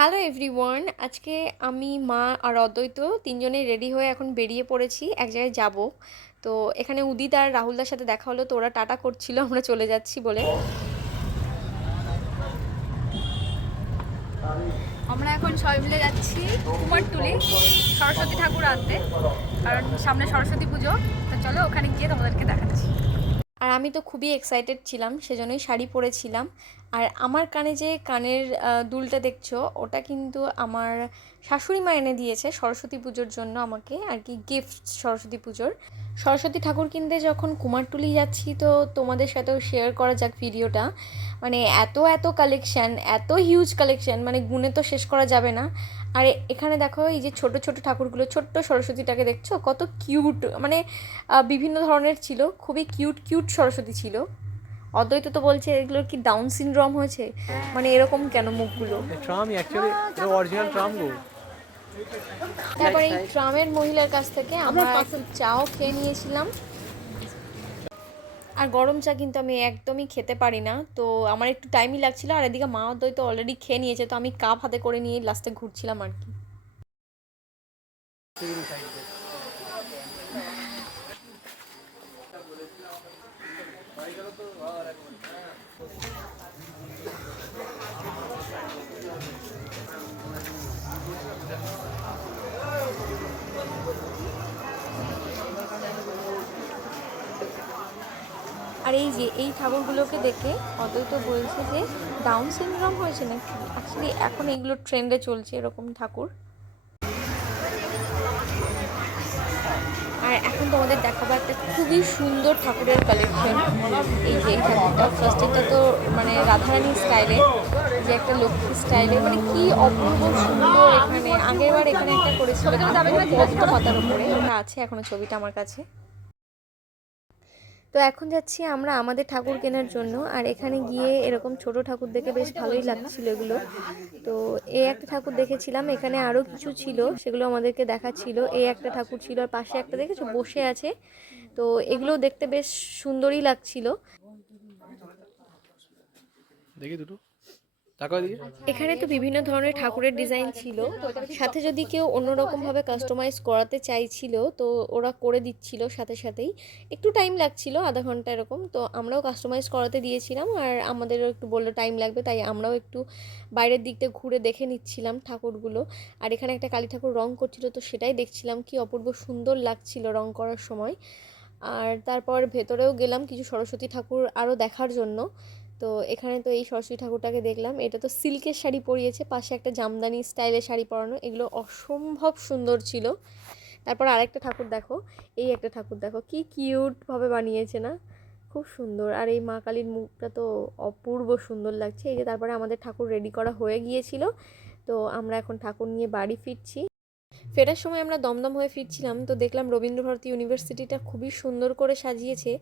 Hello everyone, আজকে আমি মা আর অদ্বৈত তিনজনেই রেডি হয়ে এখন বেরিয়ে পড়েছি, এক জায়গায় যাব। তো এখানে উদিত আর রাহুলদার সাথে দেখা হলো, তো ওরা টাটা করছিল আমরা চলে যাচ্ছি বলে। আমরা এখন সবাই মিলে যাচ্ছি কুমারটুলি সরস্বতী ঠাকুর আনতে, কারণ সামনে সরস্বতী পুজো। তো চলো ওখানে গিয়ে তোমাদেরকে দেখাচ্ছি। আর আমি তো খুবই এক্সাইটেড ছিলাম, সেজন্যই শাড়ি পরেছিলাম। আর আমার কানে যে কানের দুলটা দেখছো, ওটা কিন্তু আমার শাশুড়ি মা এনে দিয়েছে সরস্বতী পুজোর জন্য আমাকে, আর কি গিফট সরস্বতী পুজোর। সরস্বতী ঠাকুর কিনতে যখন কুমারটুলি যাচ্ছি, তো তোমাদের সাথেও শেয়ার করা যাক ভিডিওটা। মানে এত এত কালেকশান, এত হিউজ কালেকশান, মানে গুণে তো শেষ করা যাবে না। আর এখানে দেখো এই যে ছোট ছোট ঠাকুরগুলো, ছোট্ট সরস্বতীটাকে দেখছো কত কিউট, মানে বিভিন্ন ধরনের ছিল, খুবই কিউট কিউট সরস্বতী ছিল। অদ্বৈত তো বলছে এগুলোর কি ডাউন সিনড্রোম হয়েছে, মানে এরকম কেন মুখগুলো। ট্রাম অ্যাকচুয়ালি এটা অরিজিনাল ট্রাম গো। তারপরে এই ট্রামের মহিলার কাছ থেকে আমরা একটু চাও খেয়ে নিয়েছিলাম। আর গরম চা কিন্তু আমি একদমই খেতে পারি না, তো আমার একটু টাইমই লাগছিল। আর এদিকে মা অদ্বৈত অলরেডি খেয়ে নিয়েছে, তো আমি কাপ হাতে করে নিয়ে লাস্টে ঘুরছিলাম আর কি। আর এই যে এই ঠাকুরগুলোকে দেখে অদ্বৈত বলছে যে ডাউন সিনড্রোম হয়েছে নাকি। অ্যাকচুয়ালি এখন এগুলো ট্রেন্ডে চলছে এরকম ঠাকুর। আর এখন তোমাদের দেখাবো একটা খুবই সুন্দর ঠাকুরের কালেকশন। এই যে এই ঠাকুরটা ফার্স্ট, এটা তো মানে রাধারানী স্টাইলে, যে একটা লক্ষ্মী স্টাইলে, মানে কি অপূর্ব সুন্দর। এখানে আগেরবার এখানে একটা করেছিল পদ্ম পাতার উপরে, ওটা আছে এখনো ছবিটা আমার কাছে। তো এখন যাচ্ছি আমরা আমাদের ঠাকুর কেনার জন্য। আর এখানে গিয়ে এরকম ছোট ঠাকুর দেখে বেশ ভালোই লাগছিল এগুলো। তো এই একটা ঠাকুর দেখেছিলাম, এখানে আরও কিছু ছিল, সেগুলো আমাদেরকে দেখাচ্ছিল। এই একটা ঠাকুর ছিল, আর পাশে একটা দেখেছো বসে আছে। তো এগুলো দেখতে বেশ সুন্দরই লাগছিল। দেখি দুটো তাকাও দিকে। এখানে তো বিভিন্ন ধরনের ঠাকুরের ডিজাইন ছিল, সাথে যদি কেউ অন্যরকমভাবে কাস্টমাইজ করাতে চাইছিল তো ওরা করে দিচ্ছিল সাথে সাথেই। একটু টাইম লাগছিল, আধা ঘন্টা এরকম, তো আমরাও কাস্টমাইজ করাতে দিয়েছিলাম। আর আমাদেরও একটু বললো টাইম লাগবে, তাই আমরাও একটু বাইরের দিকটা ঘুরে দেখে নিচ্ছিলাম ঠাকুরগুলো। আর এখানে একটা কালী ঠাকুর রং করছিল, তো সেটাই দেখছিলাম, কি অপূর্ব সুন্দর লাগছিল রং করার সময়। আর তারপর ভেতরেও গেলাম কিছু সরস্বতী ঠাকুর আরও দেখার জন্য। তো এখানে তো এই সরস্বতী ঠাকুরটাকে দেখলাম, এটা তো সিল্কের শাড়ি পরিয়েছে, পাশে একটা জামদানি স্টাইলের শাড়ি পরানো, এগুলো অসম্ভব সুন্দর ছিল। তারপর আরেকটা ঠাকুর দেখো, এই একটা ঠাকুর দেখো কি কিউটভাবে বানিয়েছে না, খুব সুন্দর। আর এই মা কালীর মুখটা তো অপূর্ব সুন্দর লাগছে। এই যে তারপরে আমাদের ঠাকুর রেডি করা হয়ে গিয়েছিল, তো আমরা এখন ঠাকুর নিয়ে বাড়ি ফিরছি। ফেরার সময় আমরা দমদম হয়ে ফিরছিলাম, তো দেখলাম রবীন্দ্রভারতী ইউনিভার্সিটিটা খুবই সুন্দর করে সাজিয়েছে,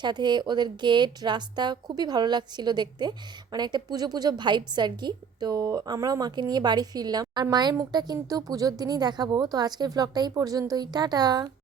সাথে ওদের গেট রাস্তা খুবই ভালো লাগছিল দেখতে, মানে একটা পুজো পুজো ভাইবস আর কি। তো আমরাও মাকে নিয়ে বাড়ি ফিরলাম, আর মায়ের মুখটা কিন্তু পুজোর দিনই দেখাবো। তো আজকের ব্লগটা এই পর্যন্তই, টাটা।